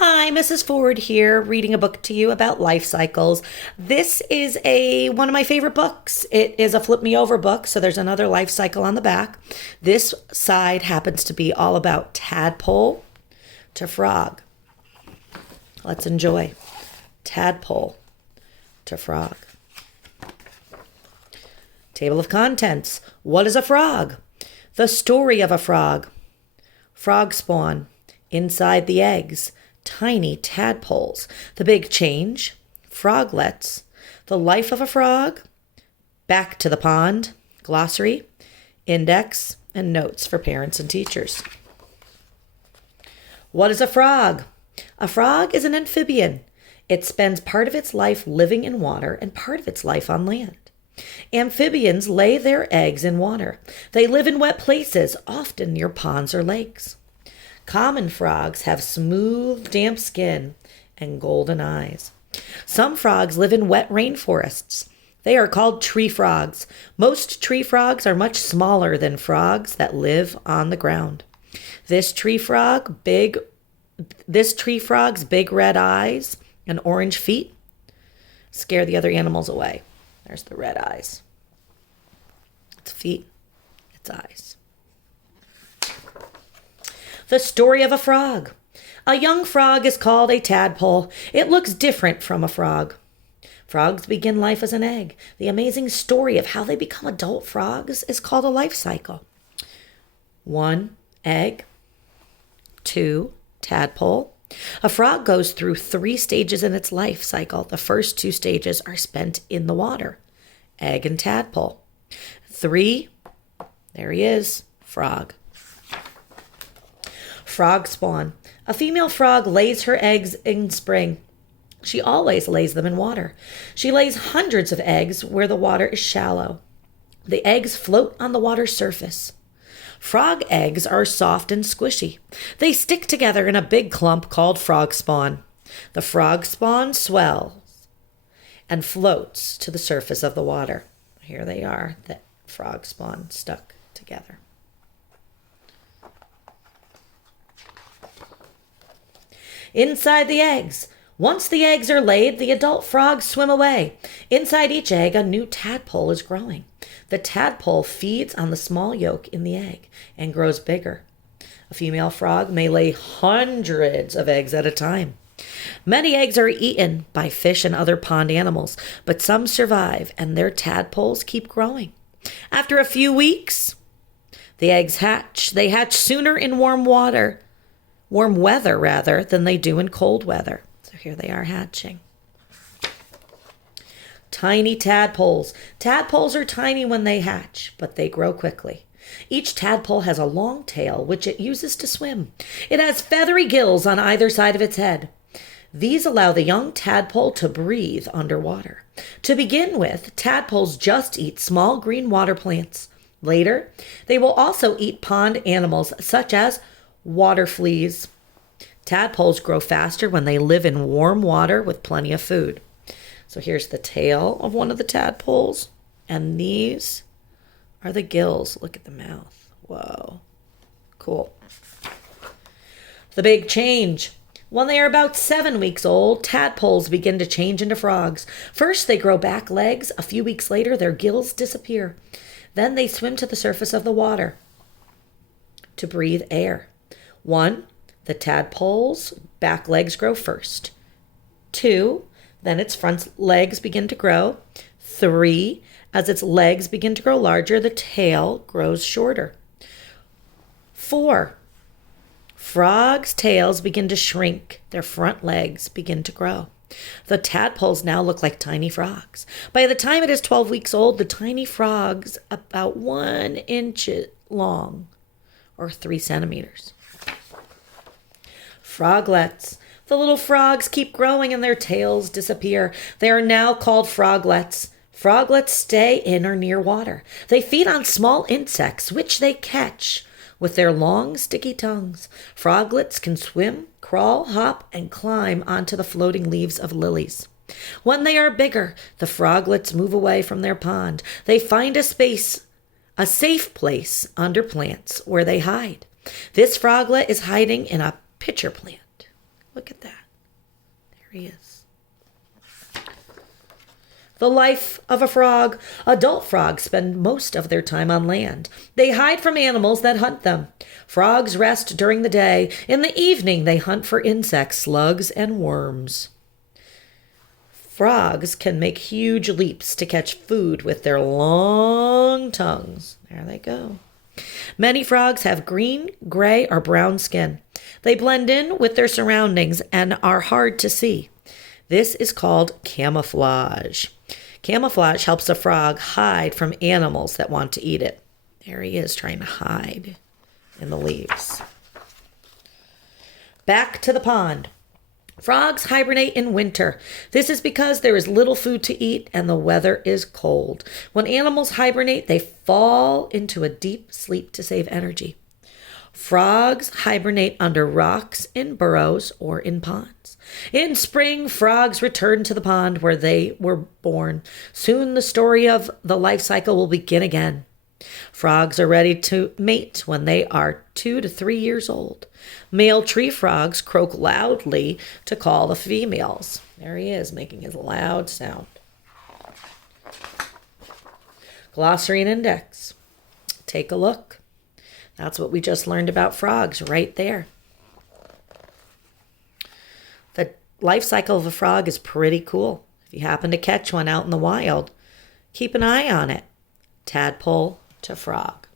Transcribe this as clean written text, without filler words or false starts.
Hi, Mrs. Ford here, reading a book to you about life cycles. This is one of my favorite books. It is a flip me over book, so there's another life cycle on the back. This side happens to be all about tadpole to frog. Let's enjoy. Tadpole to frog. Table of contents. What is a frog? The story of a frog. Frog spawn. Inside the eggs. Tiny tadpoles. The big change. Froglets. The life of a frog. Back to the pond. Glossary. Index and notes for parents and teachers. What is a frog? A frog is an amphibian. It spends part of its life living in water and part of its life on land. Amphibians lay their eggs in water. They live in wet places, often near ponds or lakes. Common frogs have smooth, damp skin and golden eyes. Some frogs live in wet rainforests. They are called tree frogs. Most tree frogs are much smaller than frogs that live on the ground. This tree frog's big red eyes and orange feet scare the other animals away. There's the red eyes. Its feet, its eyes. The story of a frog. A young frog is called a tadpole. It looks different from a frog. Frogs begin life as an egg. The amazing story of how they become adult frogs is called a life cycle. 1, egg. 2, tadpole. A frog goes through 3 stages in its life cycle. The first 2 stages are spent in the water. Egg and tadpole. 3, there he is, frog. Frog spawn. A female frog lays her eggs in spring. She always lays them in water. She lays hundreds of eggs where the water is shallow. The eggs float on the water's surface. Frog eggs are soft and squishy. They stick together in a big clump called frog spawn. The frog spawn swells and floats to the surface of the water. Here they are, the frog spawn stuck together. Inside the eggs. Once the eggs are laid, the adult frogs swim away. Inside each egg, a new tadpole is growing. The tadpole feeds on the small yolk in the egg and grows bigger. A female frog may lay hundreds of eggs at a time. Many eggs are eaten by fish and other pond animals, but some survive and their tadpoles keep growing. After a few weeks, the eggs hatch. They hatch sooner in warm weather than they do in cold weather. So here they are hatching. Tiny tadpoles. Tadpoles are tiny when they hatch, but they grow quickly. Each tadpole has a long tail, which it uses to swim. It has feathery gills on either side of its head. These allow the young tadpole to breathe underwater. To begin with, tadpoles just eat small green water plants. Later, they will also eat pond animals such as water fleas. Tadpoles grow faster when they live in warm water with plenty of food. So here's the tail of one of the tadpoles, and these are the gills. Look at the mouth. Whoa. Cool. The big change. When they are about 7 weeks old, tadpoles begin to change into frogs. First, they grow back legs. A few weeks later, their gills disappear. Then they swim to the surface of the water to breathe air. 1, the tadpole's back legs grow first. 2, then its front legs begin to grow. 3, as its legs begin to grow larger, the tail grows shorter. 4, frogs' tails begin to shrink. Their front legs begin to grow. The tadpoles now look like tiny frogs. By the time it is 12 weeks old, the tiny frog's about 1 inch long, or 3 centimeters. Froglets. The little frogs keep growing and their tails disappear. They are now called froglets. Froglets stay in or near water. They feed on small insects, which they catch with their long, sticky tongues. Froglets can swim, crawl, hop, and climb onto the floating leaves of lilies. When they are bigger, the froglets move away from their pond. They find a safe place under plants where they hide. This froglet is hiding in a pitcher plant. Look at that. There he is. The life of a frog. Adult frogs spend most of their time on land. They hide from animals that hunt them. Frogs rest during the day. In the evening, they hunt for insects, slugs, and worms. Frogs can make huge leaps to catch food with their long tongues. There they go. Many frogs have green, gray, or brown skin. They blend in with their surroundings and are hard to see. This is called camouflage. Camouflage helps a frog hide from animals that want to eat it. There he is trying to hide in the leaves. Back to the pond. Frogs hibernate in winter. This is because there is little food to eat and the weather is cold. When animals hibernate, they fall into a deep sleep to save energy. Frogs hibernate under rocks, in burrows, or in ponds. In spring, frogs return to the pond where they were born. Soon the story of the life cycle will begin again. Frogs are ready to mate when they are 2 to 3 years old. Male tree frogs croak loudly to call the females. There he is, making his loud sound. Glossary and index. Take a look. That's what we just learned about frogs right there. The life cycle of a frog is pretty cool. If you happen to catch one out in the wild, keep an eye on it. Tadpole to frog.